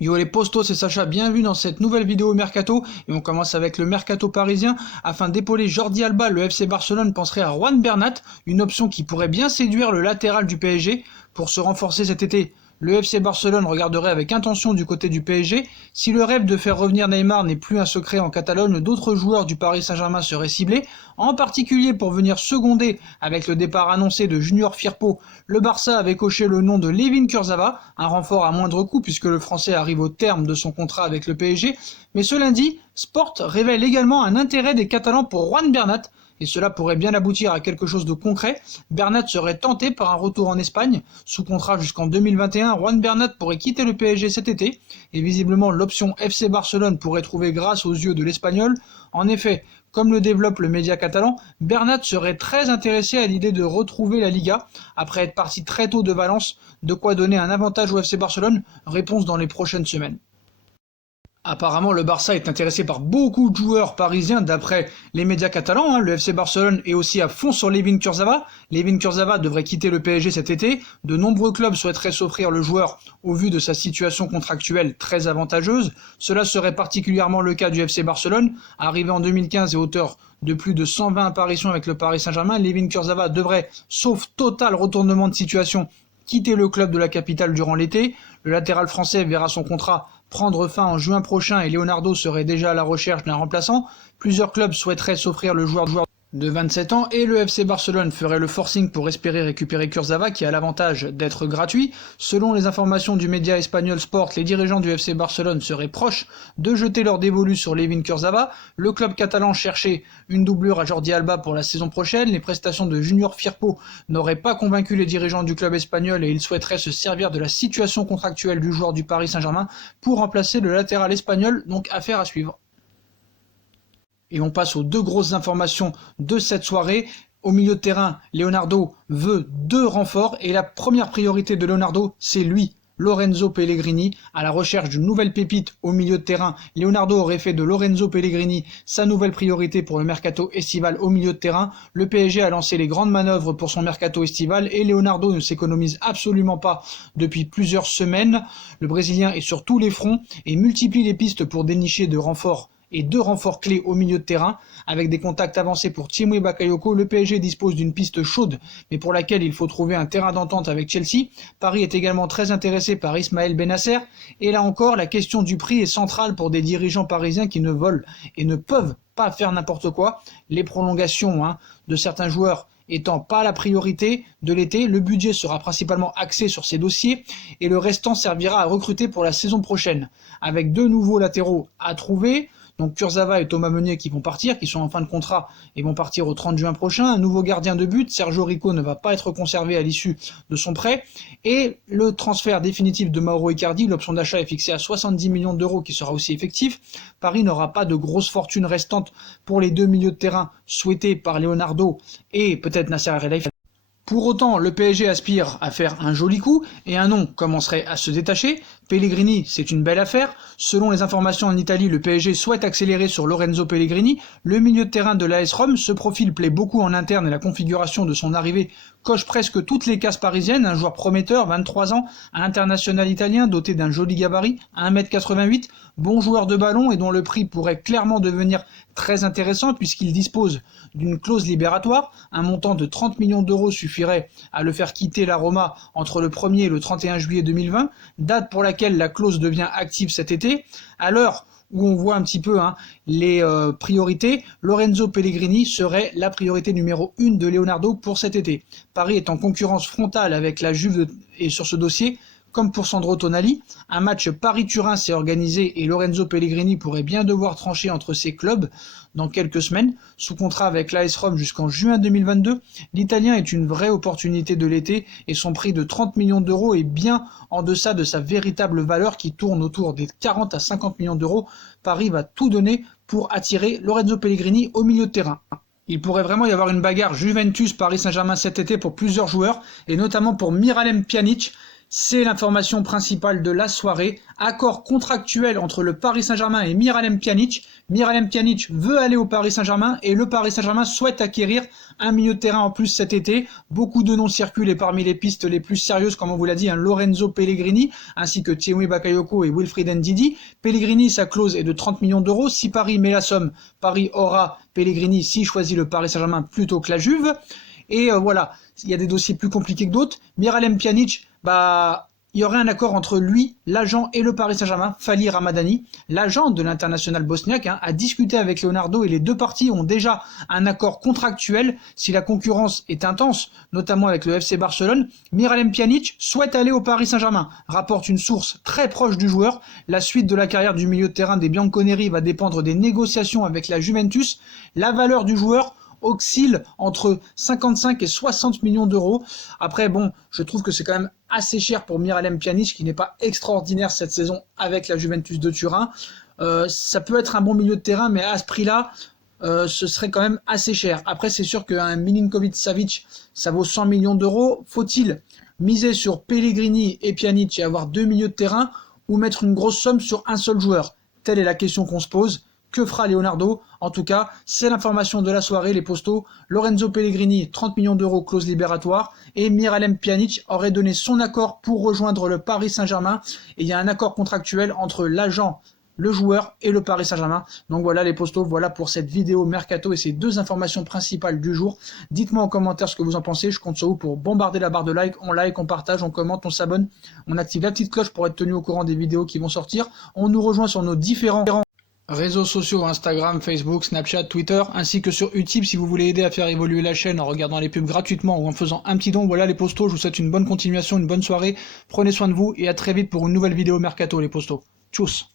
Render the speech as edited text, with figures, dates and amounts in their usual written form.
Yo les postos, c'est Sacha, bienvenue dans cette nouvelle vidéo Mercato, et on commence avec le Mercato parisien. Afin d'épauler Jordi Alba, le FC Barcelone penserait à Juan Bernat, une option qui pourrait bien séduire le latéral du PSG. Pour se renforcer cet été, le FC Barcelone regarderait avec intention du côté du PSG. Si le rêve de faire revenir Neymar n'est plus un secret en Catalogne, d'autres joueurs du Paris Saint-Germain seraient ciblés, en particulier pour venir seconder avec le départ annoncé de Junior Firpo. Le Barça avait coché le nom de Layvin Kurzawa, un renfort à moindre coût puisque le Français arrive au terme de son contrat avec le PSG. Mais ce lundi, Sport révèle également un intérêt des Catalans pour Juan Bernat, et cela pourrait bien aboutir à quelque chose de concret. Bernat serait tenté par un retour en Espagne. Sous contrat jusqu'en 2021, Juan Bernat pourrait quitter le PSG cet été, et visiblement l'option FC Barcelone pourrait trouver grâce aux yeux de l'Espagnol. En effet, comme le développe le média catalan, Bernat serait très intéressé à l'idée de retrouver la Liga, après être parti très tôt de Valence, de quoi donner un avantage au FC Barcelone. Réponse dans les prochaines semaines. Apparemment, le Barça est intéressé par beaucoup de joueurs parisiens d'après les médias catalans. Le FC Barcelone est aussi à fond sur Layvin Kurzawa. Layvin Kurzawa devrait quitter le PSG cet été. De nombreux clubs souhaiteraient s'offrir le joueur au vu de sa situation contractuelle très avantageuse. Cela serait particulièrement le cas du FC Barcelone. Arrivé en 2015 et auteur de plus de 120 apparitions avec le Paris Saint-Germain, Layvin Kurzawa devrait, sauf total retournement de situation, quitter le club de la capitale durant l'été. Le latéral français verra son contrat prendre fin en juin prochain et Leonardo serait déjà à la recherche d'un remplaçant. Plusieurs clubs souhaiteraient s'offrir le joueur de 27 ans et le FC Barcelone ferait le forcing pour espérer récupérer Kurzawa qui a l'avantage d'être gratuit. Selon les informations du média espagnol Sport, les dirigeants du FC Barcelone seraient proches de jeter leur dévolu sur Layvin Kurzawa. Le club catalan cherchait une doublure à Jordi Alba pour la saison prochaine. Les prestations de Junior Firpo n'auraient pas convaincu les dirigeants du club espagnol et ils souhaiteraient se servir de la situation contractuelle du joueur du Paris Saint-Germain pour remplacer le latéral espagnol, donc affaire à suivre. Et on passe aux deux grosses informations de cette soirée. Au milieu de terrain, Leonardo veut 2 renforts et la première priorité de Leonardo, c'est lui, Lorenzo Pellegrini, à la recherche d'une nouvelle pépite au milieu de terrain. Leonardo aurait fait de Lorenzo Pellegrini sa nouvelle priorité pour le mercato estival au milieu de terrain. Le PSG a lancé les grandes manœuvres pour son mercato estival et Leonardo ne s'économise absolument pas depuis plusieurs semaines. Le Brésilien est sur tous les fronts et multiplie les pistes pour dénicher de renforts et 2 renforts clés au milieu de terrain. Avec des contacts avancés pour Timmy Bakayoko, le PSG dispose d'une piste chaude, mais pour laquelle il faut trouver un terrain d'entente avec Chelsea. Paris est également très intéressé par Ismaël Bennacer, et là encore, la question du prix est centrale pour des dirigeants parisiens qui ne veulent et ne peuvent pas faire n'importe quoi. Les prolongations de certains joueurs étant pas la priorité de l'été, le budget sera principalement axé sur ces dossiers et le restant servira à recruter pour la saison prochaine. Avec 2 nouveaux latéraux à trouver, donc Kurzawa et Thomas Meunier qui vont partir, qui sont en fin de contrat et vont partir au 30 juin prochain. Un nouveau gardien de but, Sergio Rico, ne va pas être conservé à l'issue de son prêt. Et le transfert définitif de Mauro Icardi, l'option d'achat est fixée à 70 millions d'euros qui sera aussi effectif. Paris n'aura pas de grosse fortune restante pour les 2 milieux de terrain souhaités par Leonardo et peut-être Nasser El-Khelaifi. Pour autant, le PSG aspire à faire un joli coup et un nom commencerait à se détacher. Pellegrini, c'est une belle affaire. Selon les informations en Italie, le PSG souhaite accélérer sur Lorenzo Pellegrini. Le milieu de terrain de l'AS Rome, ce profil plaît beaucoup en interne et la configuration de son arrivée coche presque toutes les cases parisiennes. Un joueur prometteur, 23 ans, un international italien doté d'un joli gabarit, 1m88, bon joueur de ballon et dont le prix pourrait clairement devenir très intéressant puisqu'il dispose d'une clause libératoire. Un montant de 30 millions d'euros suffirait à le faire quitter la Roma entre le 1er et le 31 juillet 2020, date pour laquelle la clause devient active cet été. À l'heure où on voit un petit peu les priorités, Lorenzo Pellegrini serait la priorité numéro 1 de Leonardo pour cet été. Paris est en concurrence frontale avec la Juve et sur ce dossier, comme pour Sandro Tonali, un match Paris-Turin s'est organisé et Lorenzo Pellegrini pourrait bien devoir trancher entre ces clubs dans quelques semaines. Sous contrat avec l'AS Rome jusqu'en juin 2022, l'Italien est une vraie opportunité de l'été et son prix de 30 millions d'euros est bien en deçà de sa véritable valeur qui tourne autour des 40 à 50 millions d'euros. Paris va tout donner pour attirer Lorenzo Pellegrini au milieu de terrain. Il pourrait vraiment y avoir une bagarre Juventus-Paris Saint-Germain cet été pour plusieurs joueurs et notamment pour Miralem Pjanic C'est l'information principale de la soirée. Accord contractuel entre le Paris Saint-Germain et Miralem Pjanic. Miralem Pjanic veut aller au Paris Saint-Germain et le Paris Saint-Germain souhaite acquérir un milieu de terrain en plus cet été. Beaucoup de noms circulent et parmi les pistes les plus sérieuses, comme on vous l'a dit, Lorenzo Pellegrini, ainsi que Thierry Bakayoko et Wilfried Ndidi. Pellegrini, sa clause est de 30 millions d'euros. Si Paris met la somme, Paris aura Pellegrini s'il choisit le Paris Saint-Germain plutôt que la Juve. Et voilà, il y a des dossiers plus compliqués que d'autres. Miralem Pjanic, il y aurait un accord entre lui, l'agent et le Paris Saint-Germain, Fali Ramadani. L'agent de l'international bosniaque a discuté avec Leonardo et les deux parties ont déjà un accord contractuel. Si la concurrence est intense, notamment avec le FC Barcelone, Miralem Pjanic souhaite aller au Paris Saint-Germain, rapporte une source très proche du joueur. La suite de la carrière du milieu de terrain des Bianconeri va dépendre des négociations avec la Juventus. La valeur du joueur oscille entre 55 et 60 millions d'euros. Après, bon, je trouve que c'est quand même assez cher pour Miralem Pjanic, qui n'est pas extraordinaire cette saison avec la Juventus de Turin. Ça peut être un bon milieu de terrain, mais à ce prix-là, ce serait quand même assez cher. Après, c'est sûr qu'un Milinkovic-Savic, ça vaut 100 millions d'euros. Faut-il miser sur Pellegrini et Pjanic et avoir deux milieux de terrain, ou mettre une grosse somme sur un seul joueur? Telle est la question qu'on se pose. Que fera Leonardo? En tout cas, c'est l'information de la soirée, les postos. Lorenzo Pellegrini, 30 millions d'euros, clause libératoire. Et Miralem Pjanic aurait donné son accord pour rejoindre le Paris Saint-Germain. Et il y a un accord contractuel entre l'agent, le joueur et le Paris Saint-Germain. Donc voilà les postos, voilà pour cette vidéo Mercato et ces deux informations principales du jour. Dites-moi en commentaire ce que vous en pensez. Je compte sur vous pour bombarder la barre de like. On like, on partage, on commente, on s'abonne. On active la petite cloche pour être tenu au courant des vidéos qui vont sortir. On nous rejoint sur nos différents réseaux sociaux, Instagram, Facebook, Snapchat, Twitter, ainsi que sur Utip si vous voulez aider à faire évoluer la chaîne en regardant les pubs gratuitement ou en faisant un petit don. Voilà les postos, je vous souhaite une bonne continuation, une bonne soirée, prenez soin de vous et à très vite pour une nouvelle vidéo Mercato les postos. Tchuss.